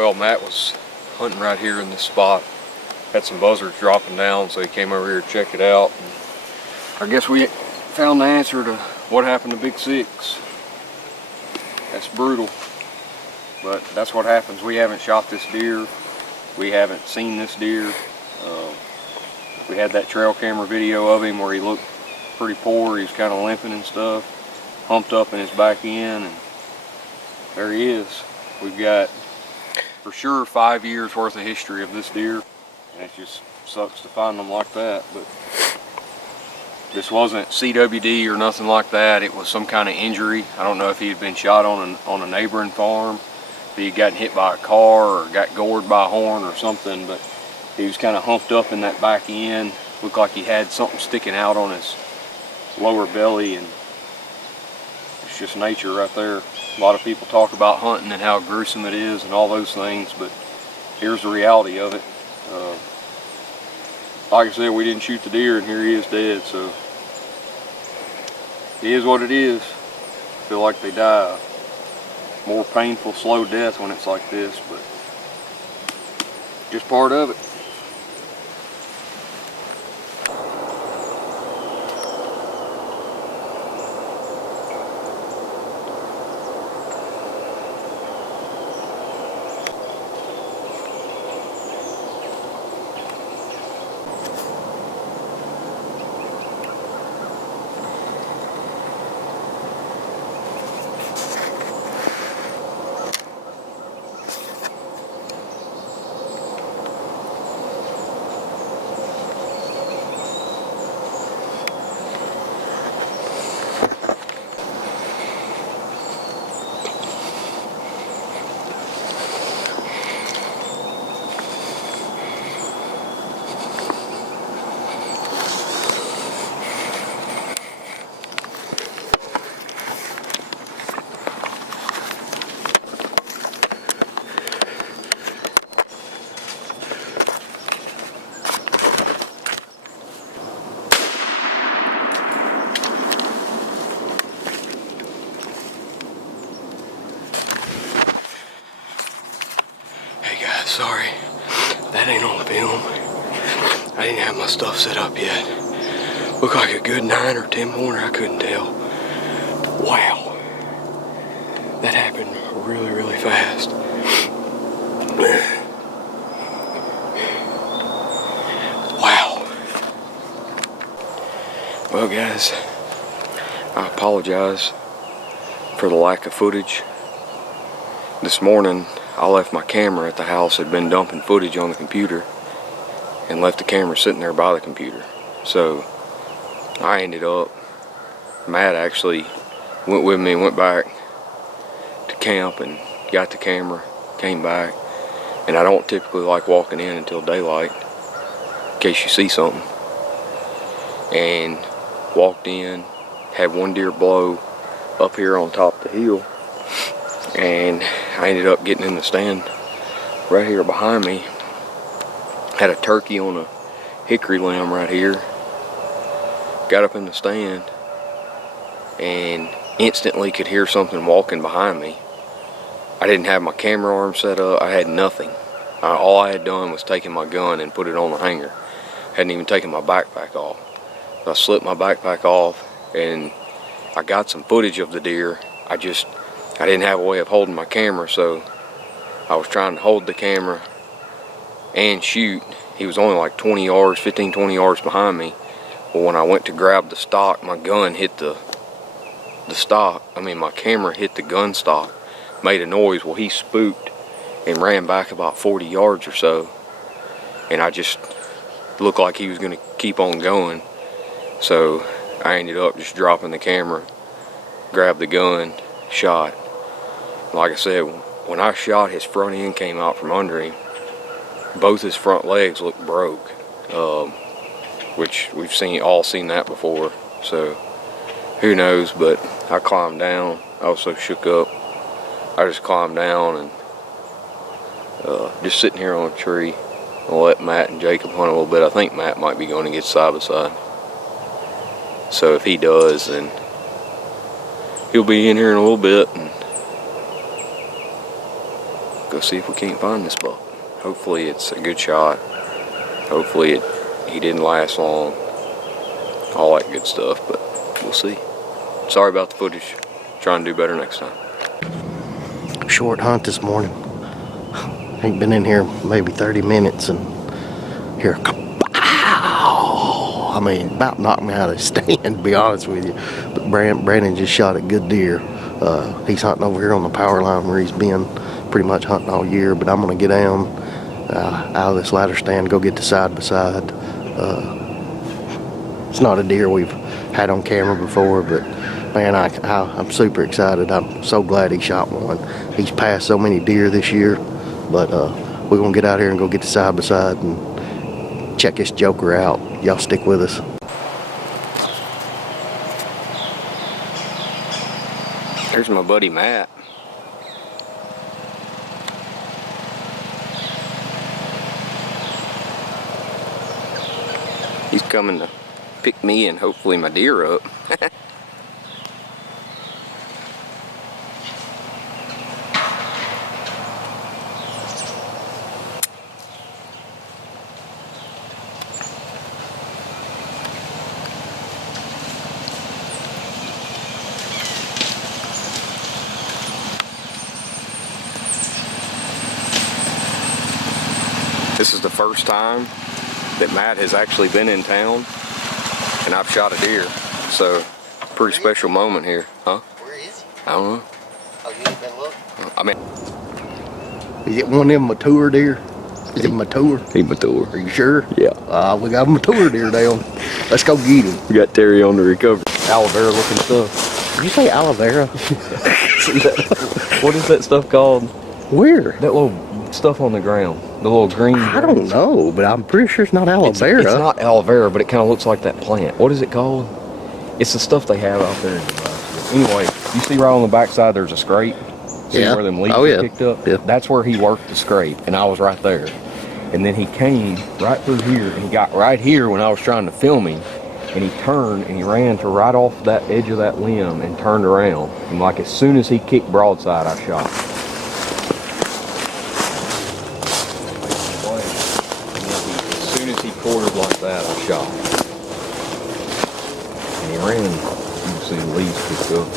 Well, Matt was hunting right here in this spot. Had some buzzards dropping down, so he came over here to check it out. And I guess we found the answer to what happened to Big Six. That's brutal, but that's what happens. We haven't shot this deer. We haven't seen this deer. We had that trail camera video of him where he looked pretty poor. He was kind of limping and stuff, humped up in his back end, and there he is. We've got for sure 5 years worth of history of this deer, and it just sucks to find them like that. But this wasn't CWD or nothing like that. It was some kind of injury. I don't know if he had been shot on a neighboring farm, if he had gotten hit by a car or got gored by a horn or something, but he was kind of humped up in that back end. Looked like he had something sticking out on his lower belly, and it's just nature right there. A lot of people talk about hunting and how gruesome it is and all those things, but here's the reality of it. Like I said, we didn't shoot the deer, and here he is dead, so it is what it is. I feel like they die a more painful, slow death when it's like this, but just part of it. Sorry, that ain't on film. I didn't have my stuff set up yet. Looked like a good 9 or 10 pointer, I couldn't tell. Wow. That happened really, really fast. Wow. Well guys, I apologize for the lack of footage. This morning, I left my camera at the house. Had been dumping footage on the computer and left the camera sitting there by the computer. So I ended up, Matt actually went with me and went back to camp and got the camera, came back, and I don't typically like walking in until daylight in case you see something. And walked in, had one deer blow up here on top of the hill, and I ended up getting in the stand right here behind me. Had a turkey on a hickory limb right here. Got up in the stand and instantly could hear something walking behind me. I didn't have my camera arm set up. I had nothing. All I had done was taken my gun and put it on the hanger. Hadn't even taken my backpack off. So I slipped my backpack off and I got some footage of the deer. I didn't have a way of holding my camera, so I was trying to hold the camera and shoot. He was only like 20 yards, 15, 20 yards behind me. But when I went to grab the stock, my gun hit the stock. My camera hit the gun stock, made a noise. Well, he spooked and ran back about 40 yards or so. And I just looked like he was going to keep on going. So I ended up just dropping the camera, grabbed the gun, shot. Like I said, when I shot, his front end came out from under him. Both his front legs looked broke, which we've all seen that before. So who knows? But I climbed down. I was so shook up. I just climbed down and just sitting here on a tree. I'll let Matt and Jacob hunt a little bit. I think Matt might be going to get side by side. So if he does, then he'll be in here in a little bit. And go see if we can't find this buck. Hopefully it's a good shot. Hopefully he didn't last long. All that good stuff, but we'll see. Sorry about the footage. Trying to do better next time. Short hunt this morning. Ain't been in here maybe 30 minutes and here, I mean, about knocked me out of the stand, to be honest with you. But Brandon just shot a good deer. He's hunting over here on the power line where he's been pretty much hunting all year. But I'm gonna get down out of this ladder stand, go get the side by side. It's not a deer we've had on camera before, but man, I'm super excited. I'm so glad he shot one. He's passed so many deer this year, but we're gonna get out here and go get the side by side and check this joker out. Y'all stick with us. There's my buddy Matt. He's coming to pick me and hopefully my deer up. This is the first time that Matt has actually been in town and I've shot a deer. So, pretty special moment here. Huh? Where is he? I don't know. Oh, you ain't been looking? I mean, is it one of them mature deer? Is it mature? he mature. Are you sure? Yeah. We got a mature deer down. Let's go get him. We got Terry on the recovery. Aloe vera looking stuff. Did you say aloe vera? What is that stuff called? Where? That little stuff on the ground. The little green. I don't know, but I'm pretty sure it's not aloe vera. It's not aloe vera, but it kind of looks like that plant. What is it called? It's the stuff they have out there. Anyway, you see right on the backside there's a scrape? See where them leaves are picked up? Yeah. That's where he worked the scrape, and I was right there. And then he came right through here, and he got right here when I was trying to film him, and he turned and he ran to right off that edge of that limb and turned around. And like as soon as he kicked broadside, I shot. As soon as he quartered like that, I shot. And he ran. You can see the leaves picked up.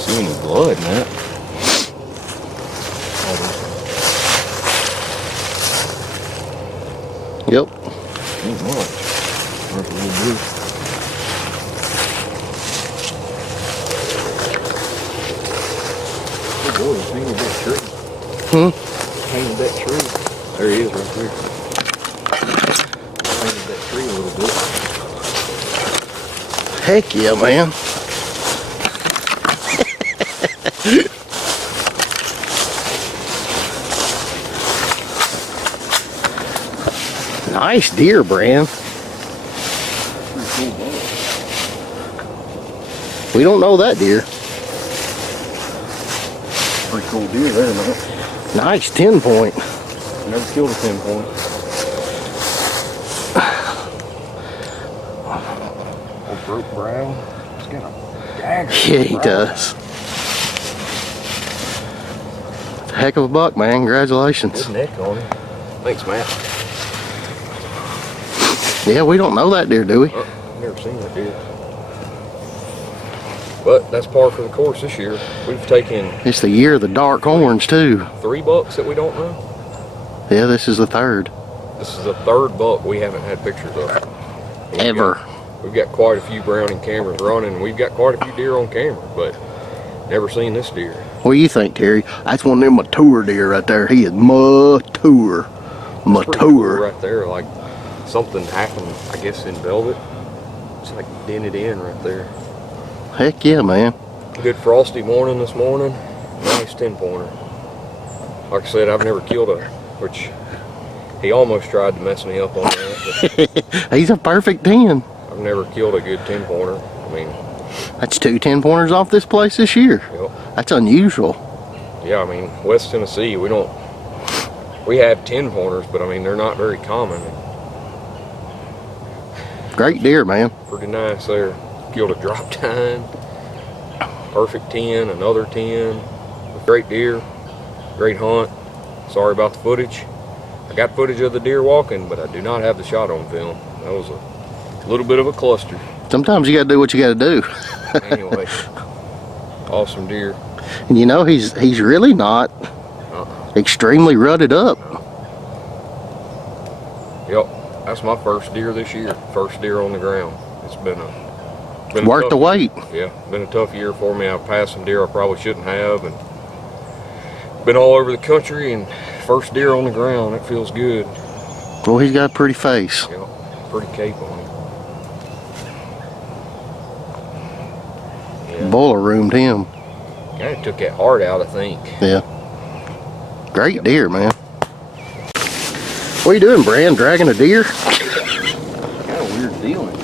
See any blood in that? Yep. Ain't much. There's a little bit. Oh boy, it's hanging that tree. Hanging that tree. There he is right there. Hanging that tree a little bit. Heck yeah, man. Nice deer, Bran. We don't know that deer. Pretty cool deer there, man. Nice 10 point. Never killed a 10 point. Old broke brow. He's got a dagger. Yeah, he does. Heck of a buck, man. Congratulations. Good neck on him. Thanks, Matt. Yeah, we don't know that deer, do we? Never seen that deer. But that's par for the course this year. We've taken It's the year of the dark horns, too. 3 bucks that we don't know. Yeah, this is the third. This is the 3rd buck we haven't had pictures of. Ever. We've got quite a few Browning cameras running, and we've got quite a few deer on camera, but never seen this deer. What do you think, Terry? That's one of them mature deer right there. He is mature. Pretty cool right there, like something happened, I guess, in velvet. It's like dented in right there. Heck yeah, man. Good frosty morning this morning. Nice 10 pointer. Like I said, I've never killed a, which he almost tried to mess me up on that. But He's a perfect 10. I've never killed a good 10 pointer. I mean, That's 2 10 pointers off this place this year. yep. That's unusual. Yeah, I mean, West Tennessee, we have 10 pointers, but I mean, they're not very common. Great deer, man. Pretty nice there. Killed a drop tine, perfect 10, another 10. Great deer, great hunt. Sorry about the footage. I got footage of the deer walking, but I do not have the shot on film. That was a little bit of a cluster. Sometimes you gotta do what you gotta do. Anyway, awesome deer. And you know, he's really not extremely rutted up. Yep, that's my first deer this year. First deer on the ground. It's been Worth the wait. Yeah, been a tough year for me. I've passed some deer I probably shouldn't have, and been all over the country, and first deer on the ground, it feels good. Well, he's got a pretty face. Yeah, pretty cape on him. Yeah. Boiler roomed him. Kind of took that heart out, I think. Yeah. Great deer, man. What are you doing, Brand? Dragging a deer? Kind of weird dealing.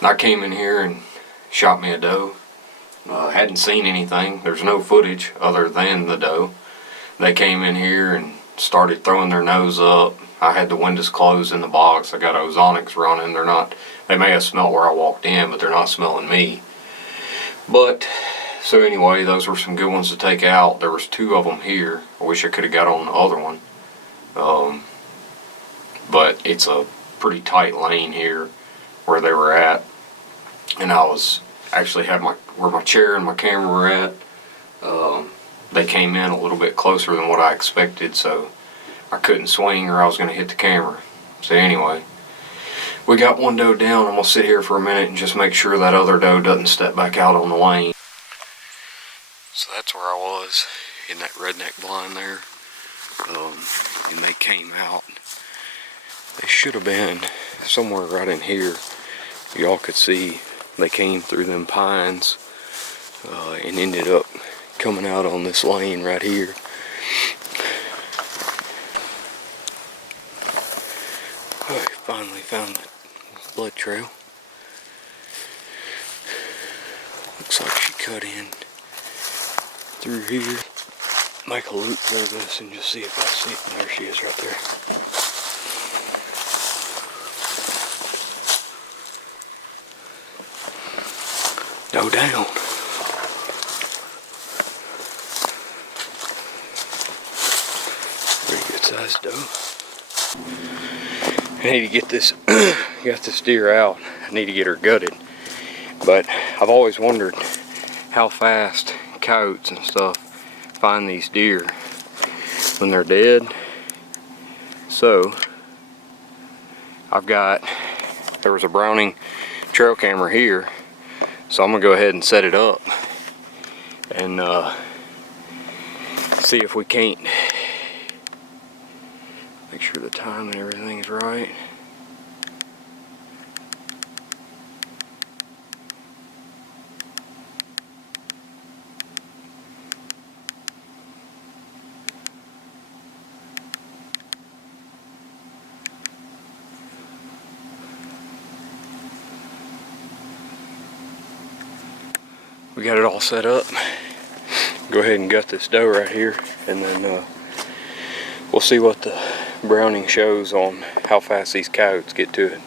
I came in here and shot me a doe. Hadn't seen anything. There's no footage other than the doe. They came in here and started throwing their nose up. I had the windows closed in the box. I got ozonics running. They may have smelled where I walked in, but they're not smelling me. So anyway, those were some good ones to take out. There was 2 of them here. I wish I could have got on the other one. But it's a pretty tight lane here where they were at. And I was actually where my chair and my camera were at. They came in a little bit closer than what I expected, so I couldn't swing or I was going to hit the camera. So anyway, we got one doe down. I'm going to sit here for a minute and just make sure that other doe doesn't step back out on the lane. So that's where I was, in that redneck blind there. And they came out. They should have been somewhere right in here. Y'all could see they came through them pines and ended up coming out on this lane right here. I finally found the blood trail. Looks like she cut in through here. Make a loop through this and just see if I see it. There she is right there. Doe down. Pretty good sized doe. I need to get this got this deer out. I need to get her gutted. But I've always wondered how fast coyotes and stuff find these deer when they're dead. So there was a Browning trail camera here. So I'm gonna go ahead and set it up and see if we can't make sure the time and everything's right. We got it all set up. Go ahead and gut this doe right here, and then we'll see what the Browning shows on how fast these coyotes get to it.